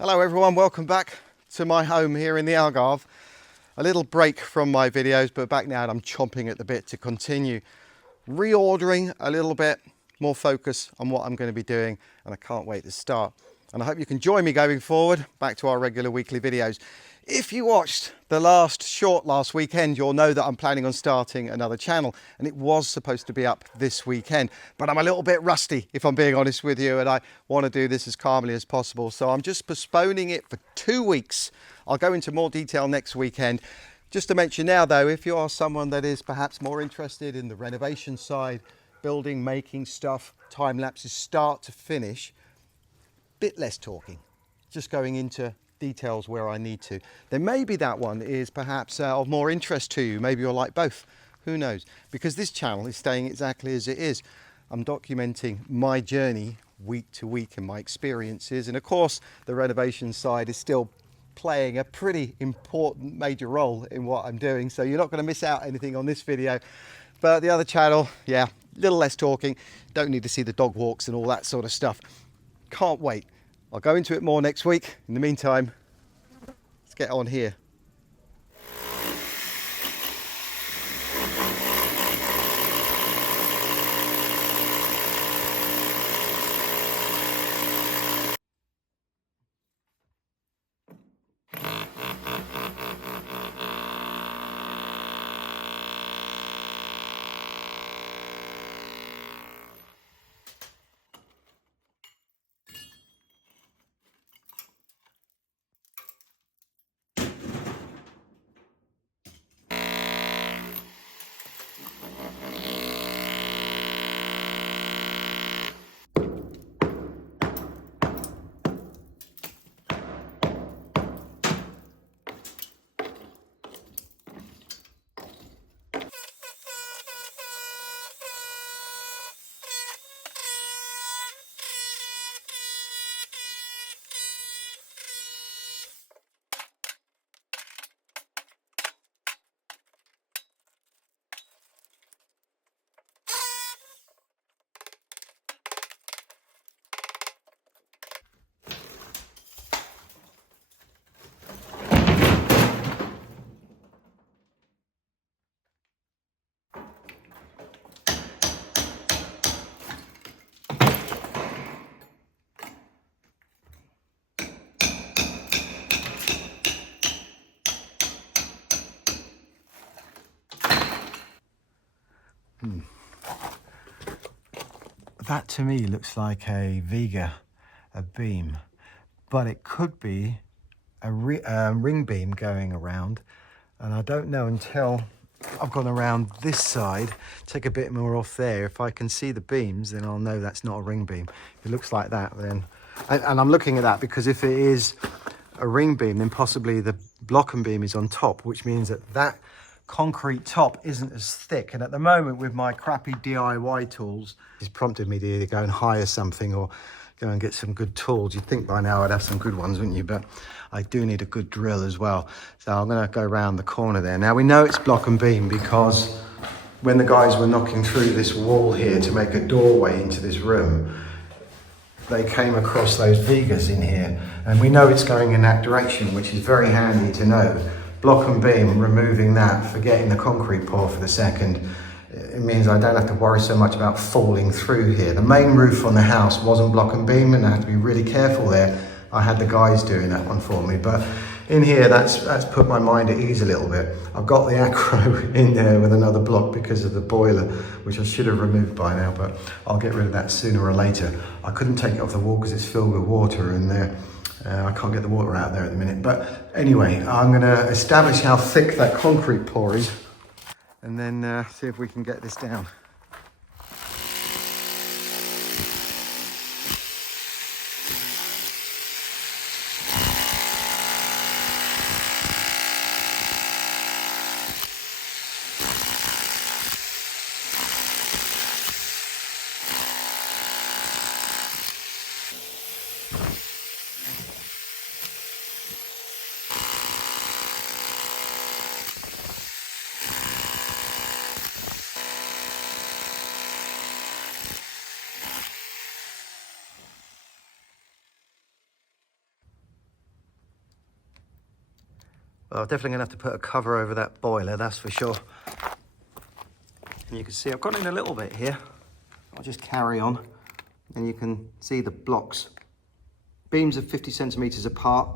Hello everyone, welcome back to my home here in the Algarve. A little break from my videos, but back now and I'm chomping at the bit to continue reordering a little bit, more focus on what I'm going to be doing, and I can't wait to start. And I hope you can join me going forward back to our regular weekly videos. If you watched the last weekend, you'll know that I'm planning on starting another channel, and it was supposed to be up this weekend, but I'm a little bit rusty, if I'm being honest with you, and I want to do this as calmly as possible. So I'm just postponing it for 2 weeks. I'll go into more detail next weekend. Just to mention now though, if you are someone that is perhaps more interested in the renovation side, building, making stuff, time lapses start to finish, bit less talking, just going into details where I need to, then maybe that one is perhaps of more interest to you. Maybe you'll like both, who knows, because this channel is staying exactly as it is. I'm documenting my journey week to week and my experiences, and of course the renovation side is still playing a pretty important major role in what I'm doing, so you're not going to miss out anything on this video. But the other channel, yeah, a little less talking, don't need to see the dog walks and all that sort of stuff. Can't wait. I'll go into it more next week. In the meantime, let's get on here. That to me looks like a viga, a beam, but it could be a ring beam going around, and I don't know until I've gone around this side, take a bit more off there. If I can see the beams, then I'll know that's not a ring beam. If it looks like that, then, and I'm looking at that because if it is a ring beam, then possibly the block and beam is on top, which means that that concrete top isn't as thick. And at the moment with my crappy DIY tools, it's prompted me to either go and hire something or go and get some good tools. You'd think by now I'd have some good ones, wouldn't you? But I do need a good drill as well. So I'm going to go around the corner there. Now we know it's block and beam because when the guys were knocking through this wall here to make a doorway into this room, they came across those vigas in here, and we know it's going in that direction, which is very handy to know. Block and beam, removing that, forgetting the concrete pour for the second, it means I don't have to worry so much about falling through here. The main roof on the house wasn't block and beam, and I had to be really careful there. I had the guys doing that one for me, but in here that's put my mind at ease a little bit. I've got the acro in there with another block because of the boiler, which I should have removed by now, but I'll get rid of that sooner or later. I couldn't take it off the wall because it's filled with water in there. I can't get the water out there at the minute, but anyway, I'm going to establish how thick that concrete pour is and then see if we can get this down. Well, I'm definitely going to have to put a cover over that boiler, that's for sure. And you can see I've gone in a little bit here. I'll just carry on, and you can see the blocks. Beams are 50 centimeters apart.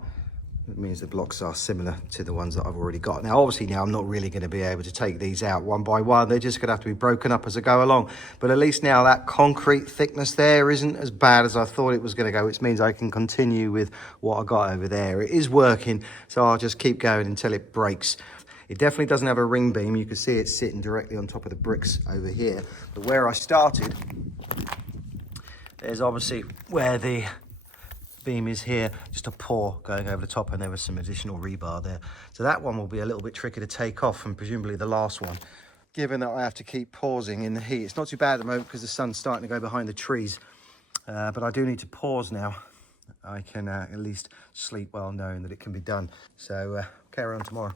It means the blocks are similar to the ones that I've already got. Now, obviously now I'm not really going to be able to take these out one by one. They're just going to have to be broken up as I go along. But at least now that concrete thickness there isn't as bad as I thought it was going to go, which means I can continue with what I got over there. It is working, so I'll just keep going until it breaks. It definitely doesn't have a ring beam. You can see it's sitting directly on top of the bricks over here. But where I started, there's obviously where the beam is here, just a pour going over the top, and there was some additional rebar there. So that one will be a little bit tricky to take off, and presumably the last one, given that I have to keep pausing in the heat. It's not too bad at the moment because the sun's starting to go behind the trees, but I do need to pause now. I can at least sleep well knowing that it can be done. So carry on tomorrow.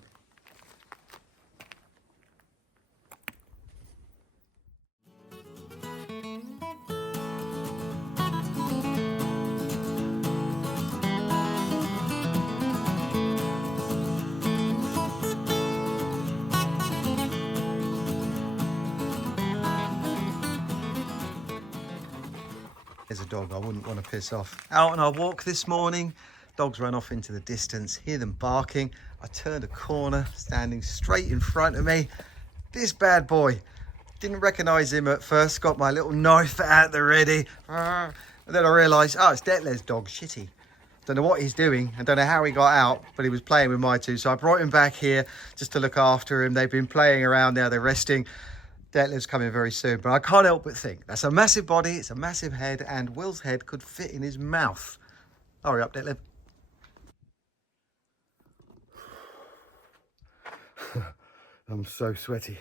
There's a dog I wouldn't want to piss off. Out on our walk this morning, dogs run off into the distance, hear them barking. I turned a corner, standing straight in front of me. This bad boy, didn't recognise him at first, got my little knife out the ready. And then I realised, oh, it's Detlef's dog, Shitty. Don't know what he's doing. I don't know how he got out, but he was playing with my two. So I brought him back here just to look after him. They've been playing around now, they're resting. Detlef's coming very soon, but I can't help but think that's a massive body, it's a massive head, and Will's head could fit in his mouth. Hurry up, Detlef. I'm so sweaty.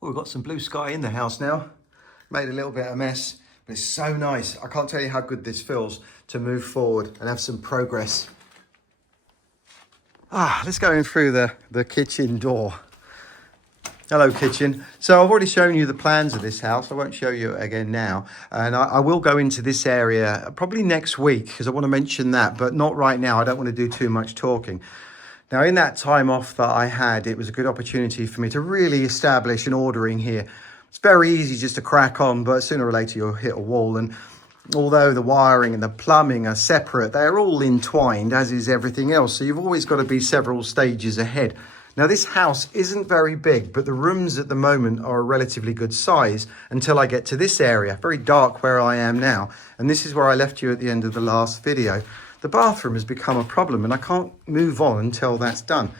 Well, we've got some blue sky in the house now. Made a little bit of a mess, but it's so nice. I can't tell you how good this feels to move forward and have some progress. Let's go in through the kitchen door. Hello, kitchen. So I've already shown you the plans of this house. I won't show you it again now. And I will go into this area probably next week because I want to mention that, but not right now. I don't want to do too much talking. Now, in that time off that I had, it was a good opportunity for me to really establish an ordering here. It's very easy just to crack on, but sooner or later you'll hit a wall. And although the wiring and the plumbing are separate, they're all entwined, as is everything else. So you've always got to be several stages ahead. Now, this house isn't very big, but the rooms at the moment are a relatively good size until I get to this area, very dark where I am now. And this is where I left you at the end of the last video. The bathroom has become a problem and I can't move on until that's done.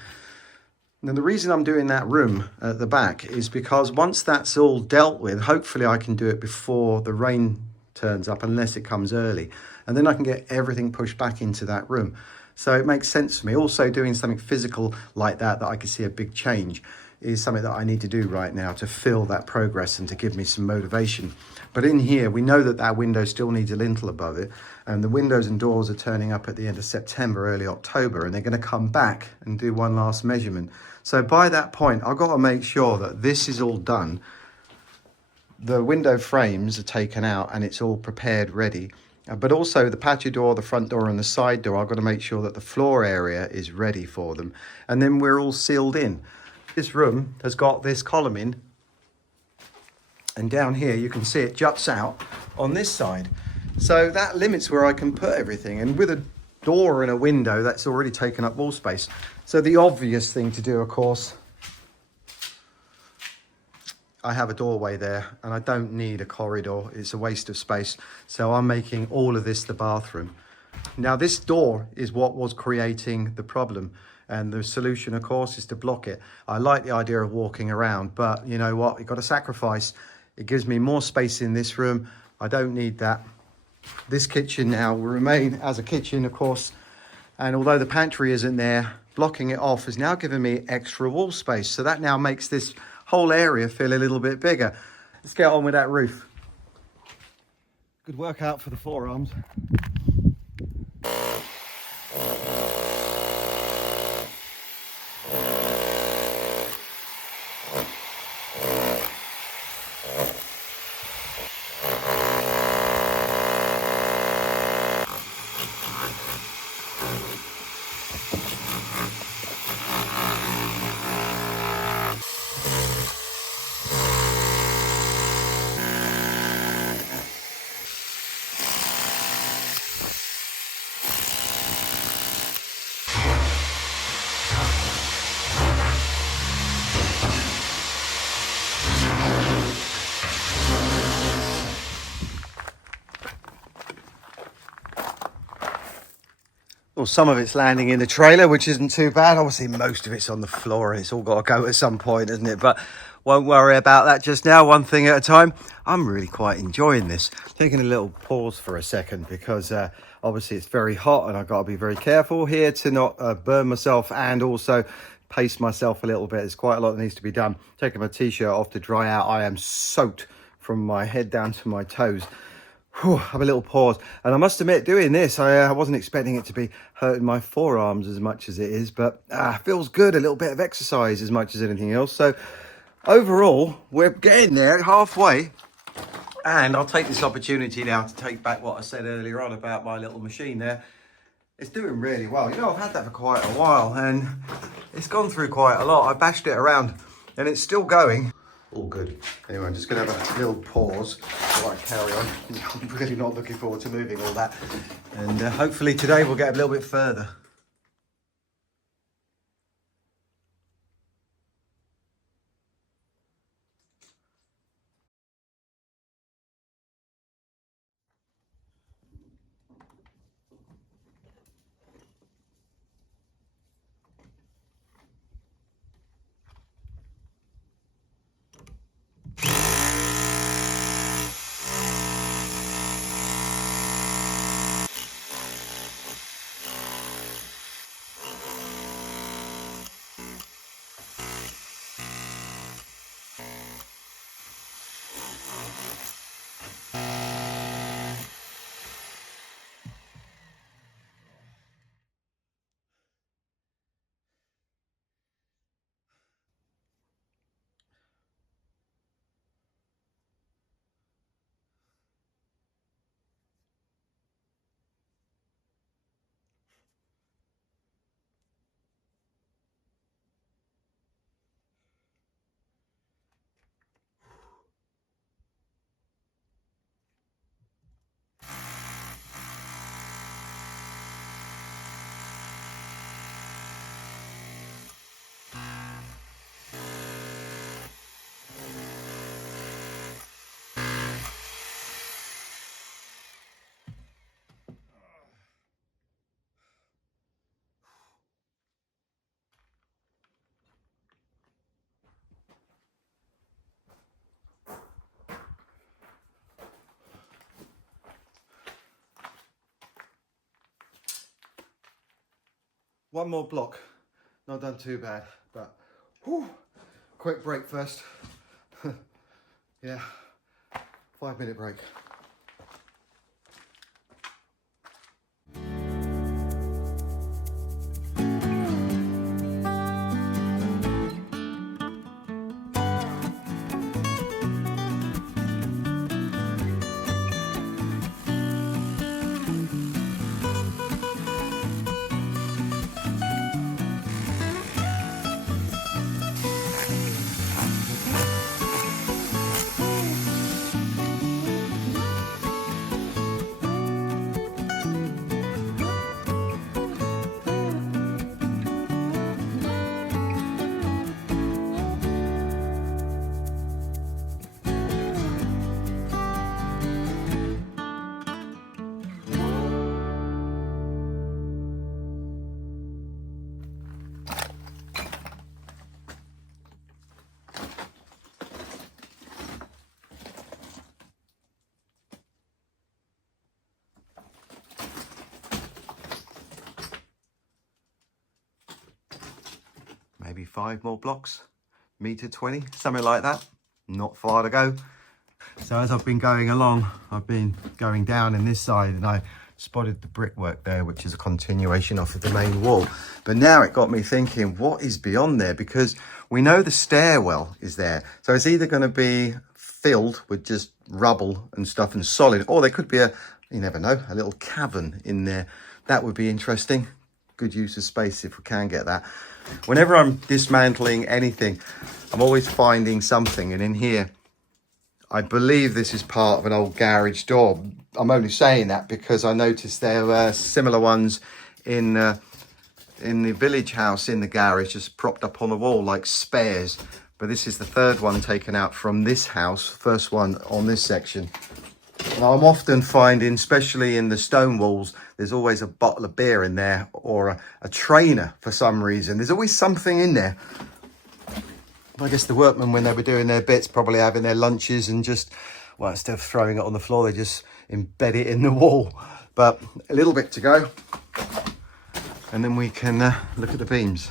Now, the reason I'm doing that room at the back is because once that's all dealt with, hopefully I can do it before the rain turns up, unless it comes early. And then I can get everything pushed back into that room. So it makes sense for me. Also, doing something physical like that I can see a big change is something that I need to do right now to feel that progress and to give me some motivation. But in here, we know that that window still needs a lintel above it. And the windows and doors are turning up at the end of September, early October, and they're going to come back and do one last measurement. So by that point, I've got to make sure that this is all done. The window frames are taken out and it's all prepared, ready. But also the patio door, the front door and the side door, I've got to make sure that the floor area is ready for them. And then we're all sealed in. This room has got this column in, and down here you can see it juts out on this side. So that limits where I can put everything. And with a door and a window, that's already taken up wall space. So the obvious thing to do, of course, I have a doorway there and I don't need a corridor. It's a waste of space. So I'm making all of this the bathroom. Now this door is what was creating the problem. And the solution, of course, is to block it. I like the idea of walking around, but you know what? You've got to sacrifice. It gives me more space in this room. I don't need that. This kitchen now will remain as a kitchen, of course. And although the pantry isn't there, blocking it off has now given me extra wall space. So that now makes this whole area feel a little bit bigger. Let's get on with that roof. Good workout for the forearms. Well, some of it's landing in the trailer, which isn't too bad. Obviously, most of it's on the floor and it's all got to go at some point, isn't it? But won't worry about that just now, one thing at a time. I'm really quite enjoying this. Taking a little pause for a second because obviously it's very hot and I've got to be very careful here to not burn myself and also pace myself a little bit. There's quite a lot that needs to be done. Taking my t-shirt off to dry out. I am soaked from my head down to my toes. Whew, have a little pause. And I must admit, doing this, I wasn't expecting it to be hurting my forearms as much as it is, but feels good. A little bit of exercise as much as anything else. So overall, we're getting there halfway. And I'll take this opportunity now to take back what I said earlier on about my little machine there. It's doing really well. You know, I've had that for quite a while and it's gone through quite a lot. I bashed it around and it's still going. All good. Anyway, I'm just going to have a little pause before I carry on. I'm really not looking forward to moving all that. And hopefully today we'll get a little bit further. One more block. Not done too bad, but whew, quick break first. Yeah, 5-minute break. maybe 5 more blocks, metre 20, something like that. Not far to go. So as I've been going along, I've been going down in this side and I spotted the brickwork there, which is a continuation off of the main wall. But now it got me thinking, what is beyond there? Because we know the stairwell is there. So it's either going to be filled with just rubble and stuff and solid, or there could be a, you never know, a little cavern in there. That would be interesting. Good use of space if we can get that. Whenever I'm dismantling anything, I'm always finding something. And in here, I believe this is part of an old garage door. I'm only saying that because I noticed there were similar ones in the village house in the garage, just propped up on the wall like spares. But this is the third one taken out from this house, first one on this section. Now I'm often finding, especially in the stone walls, there's always a bottle of beer in there, or a trainer for some reason. There's always something in there. I guess the workmen, when they were doing their bits, probably having their lunches and just, well, instead of throwing it on the floor, they just embed it in the wall. But a little bit to go, and then we can look at the beams.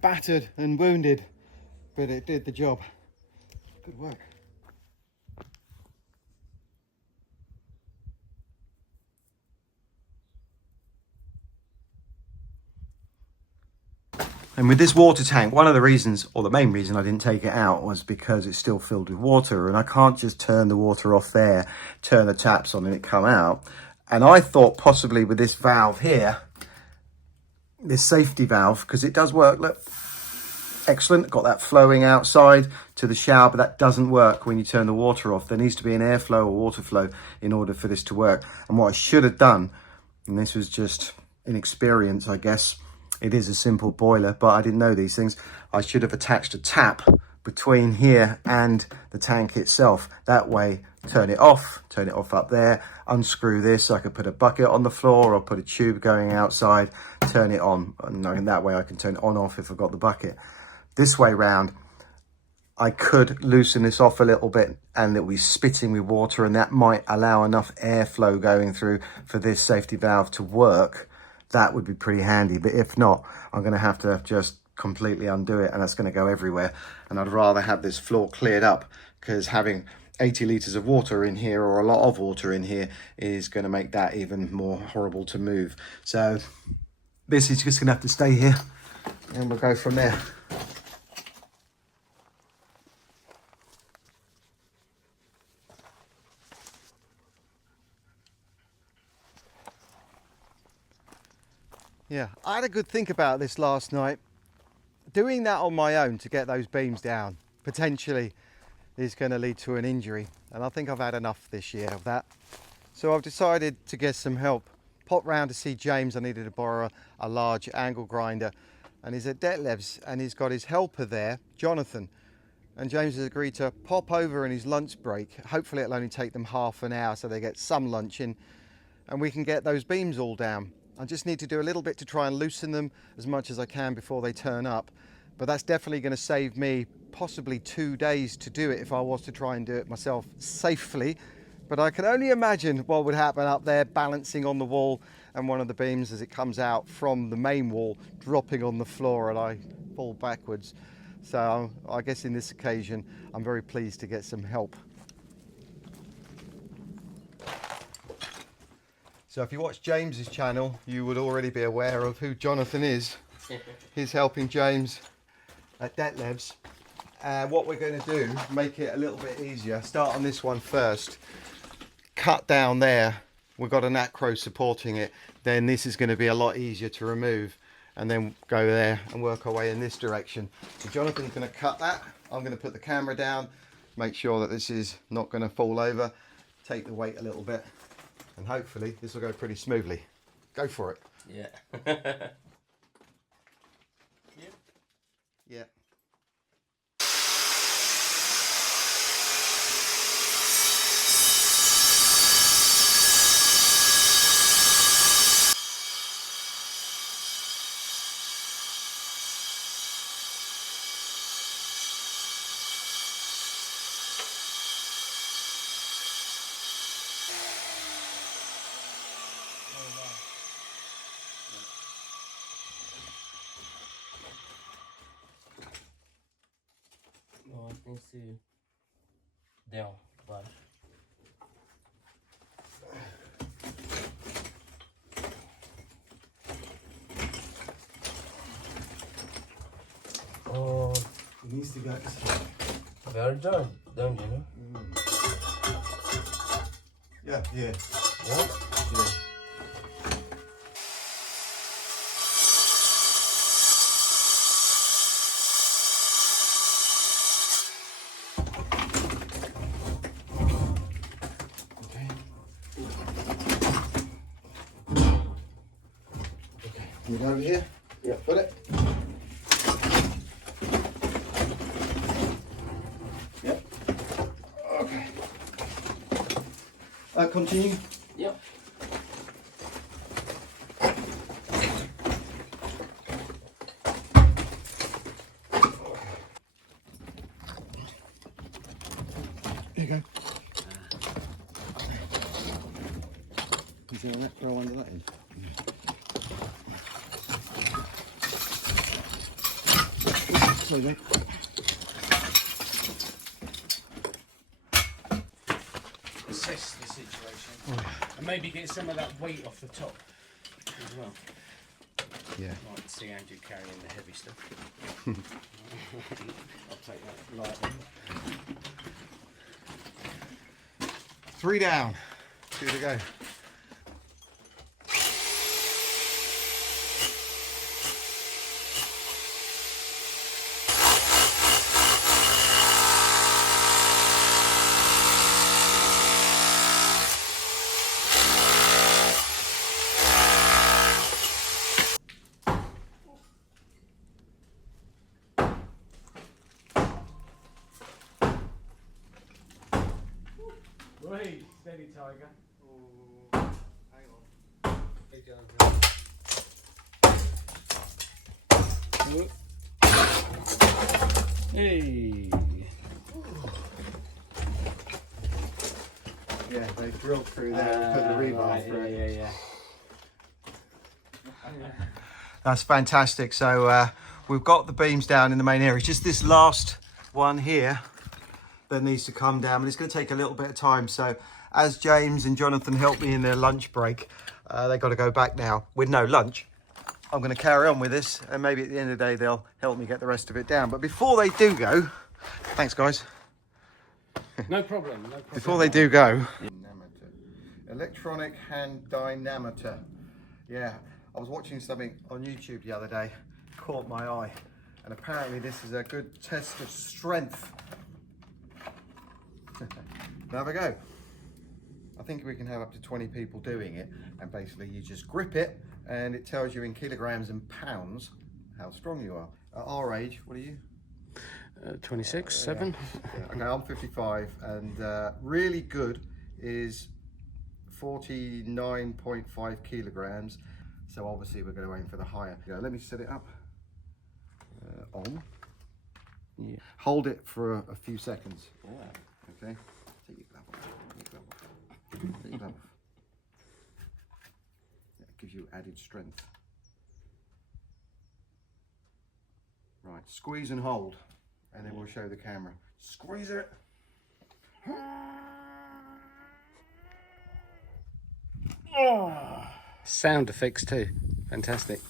Battered and wounded, but it did the job. Good work. And with this water tank, one of the reasons, or the main reason I didn't take it out, was because it's still filled with water, and I can't just turn the water off there, turn the taps on and it come out. And I thought possibly with this valve here, this safety valve, because it does work, look, excellent, got that flowing outside to the shower, but that doesn't work when you turn the water off. There needs to be an airflow or water flow in order for this to work. And what I should have done, and this was just inexperience, I guess, it is a simple boiler, but I didn't know these things. I should have attached a tap between here and the tank itself. That way, turn it off up there, unscrew this, so I could put a bucket on the floor or put a tube going outside, turn it on, and that way I can turn it on off if I've got the bucket. This way round, I could loosen this off a little bit and it'll be spitting with water, and that might allow enough airflow going through for this safety valve to work. That would be pretty handy, but if not, I'm going to have to just completely undo it, and that's going to go everywhere. And I'd rather have this floor cleared up, because having 80 litres of water in here, or a lot of water in here, is going to make that even more horrible to move. So this is just going to have to stay here, and we'll go from there. Yeah, I had a good think about this last night. Doing that on my own to get those beams down potentially is going to lead to an injury, and I think I've had enough this year of that. So I've decided to get some help. Popped round to see James. I needed to borrow a large angle grinder, and he's at Detlev's, and he's got his helper there, Jonathan. And James has agreed to pop over in his lunch break. Hopefully it'll only take them half an hour so they get some lunch in, and we can get those beams all down. I just need to do a little bit to try and loosen them as much as I can before they turn up. But that's definitely going to save me possibly 2 days to do it if I was to try and do it myself safely. But I can only imagine what would happen up there, balancing on the wall, and one of the beams as it comes out from the main wall dropping on the floor and I fall backwards. So I guess in this occasion I'm very pleased to get some help. So if you watch James's channel, you would already be aware of who Jonathan is. He's helping James at Detlev's. What we're going to do, make it a little bit easier, start on this one first, cut down there we've got an acro supporting it, then this is going to be a lot easier to remove, and then go there and work our way in this direction. So Jonathan's going to cut that. I'm going to put the camera down, make sure that this is not going to fall over, take the weight a little bit, and hopefully this will go pretty smoothly. Go for it. Yeah. Yeah. No, I think c'est down, right. Oh, It needs to go. very done, don't you know? Yeah, yeah. Yeah. Yeah. Can we go over here? Yeah. Put it. Yep. Okay. Continue. Yep. There you go. Is there a net throw under that end? There you go. Assess the situation and maybe get some of that weight off the top as well. Yeah. Might see Andrew carrying the heavy stuff. I'll take that lightly. 3 down. 2 to go. Wait, steady, Tiger. Hang on. Hey. Yeah, they drilled through there and put the rebar Right, through. yeah. That's fantastic. So we've got the beams down in the main area. It's just this last one here that needs to come down, but it's going to take a little bit of time. So as James and Jonathan help me in their lunch break, they've got to go back now with no lunch. I'm going to carry on with this, and maybe at the end of the day they'll help me get the rest of it down. But before they do go, thanks guys. No problem. Before they do go, electronic hand dynamometer. Yeah, I was watching something on YouTube the other day, caught my eye, and apparently this is a good test of strength. Now we go. I think we can have up to 20 people doing it, and basically you just grip it and it tells you in kilograms and pounds how strong you are. At our age, what are you? 26, 7. Yeah. Okay, I'm 55, and really good is 49.5 kilograms. So obviously we're going to aim for the higher. Yeah, let me set it up. On. Yeah. Hold it for a few seconds. Oh. Okay. Take your glove off. Take your glove off. Take your glove off. That gives you added strength. Right. Squeeze and hold, and then we'll show the camera. Squeeze it. Sound effects too. Fantastic.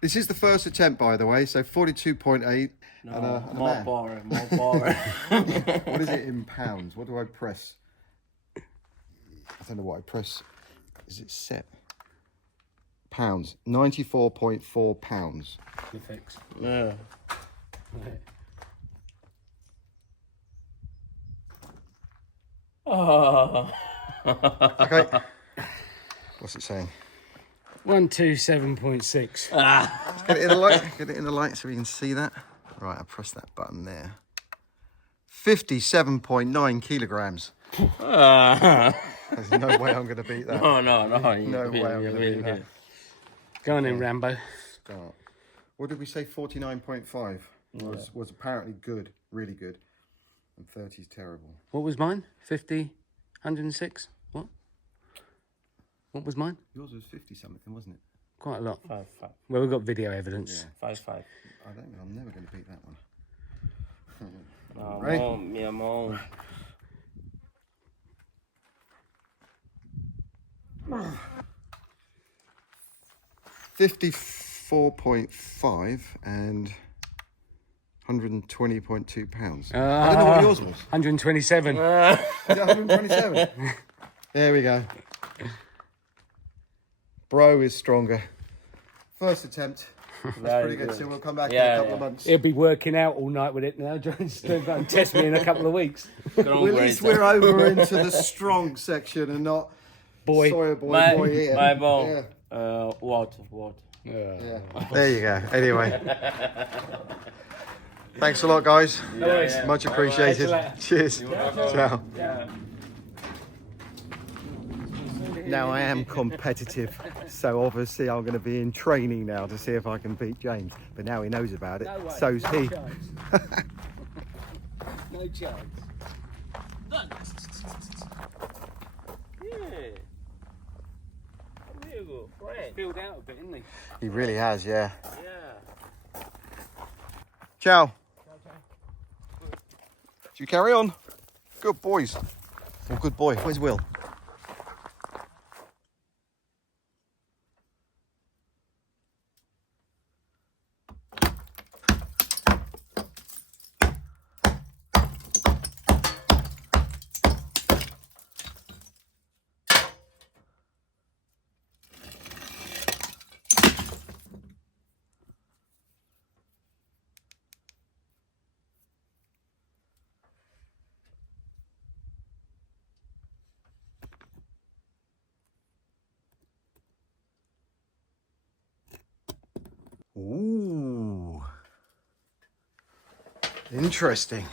This is the first attempt, by the way. So 42.8. No, and a more man. boring, more boring. What is it in pounds? What do I press? I don't know what I press. is it set? Pounds. 94.4 pounds. The fix. Yeah. Oh. Okay. What's it saying? 127.6. Ah. Get it in the light. Get it in the light so we can see that. Right, I press that button there. 57.9 kilograms. There's no way I'm going to beat that. No. No way I'm going to beat that. Go on then, Rambo. Start. What did we say? 49.5 was apparently good, really good. And 30 is terrible. What was mine? 50, 106? What? What was mine? Yours was 50 something, wasn't it? Quite a lot. 5. Well, we've got video evidence. 5. I don't know. I'm never going to beat that one. Ready? Mi amor. Oh. 54.5 and 120.2 pounds. I don't know what yours was. 127. Is it 127? There we go. Bro is stronger. First attempt. That's pretty good. So we'll come back in a couple of months. He'll be working out all night with it now. John's going to test me in a couple of weeks. Well, at least we're over into the strong section and not Sawyer boy here. My ball. Yeah. Water. Yeah. There you go. Anyway. Thanks a lot, guys. Yeah. Much appreciated. Cheers. Ciao. Yeah. Now I am competitive, so obviously I'm going to be in training now to see if I can beat James. But now he knows about it, so's he. No chance. Yeah. Amigo, friend. Filled out a bit, isn't he? He really has, yeah. Yeah. Ciao. Should we carry on? Good boys. Oh, good boy. Where's Will? Ooh. Interesting.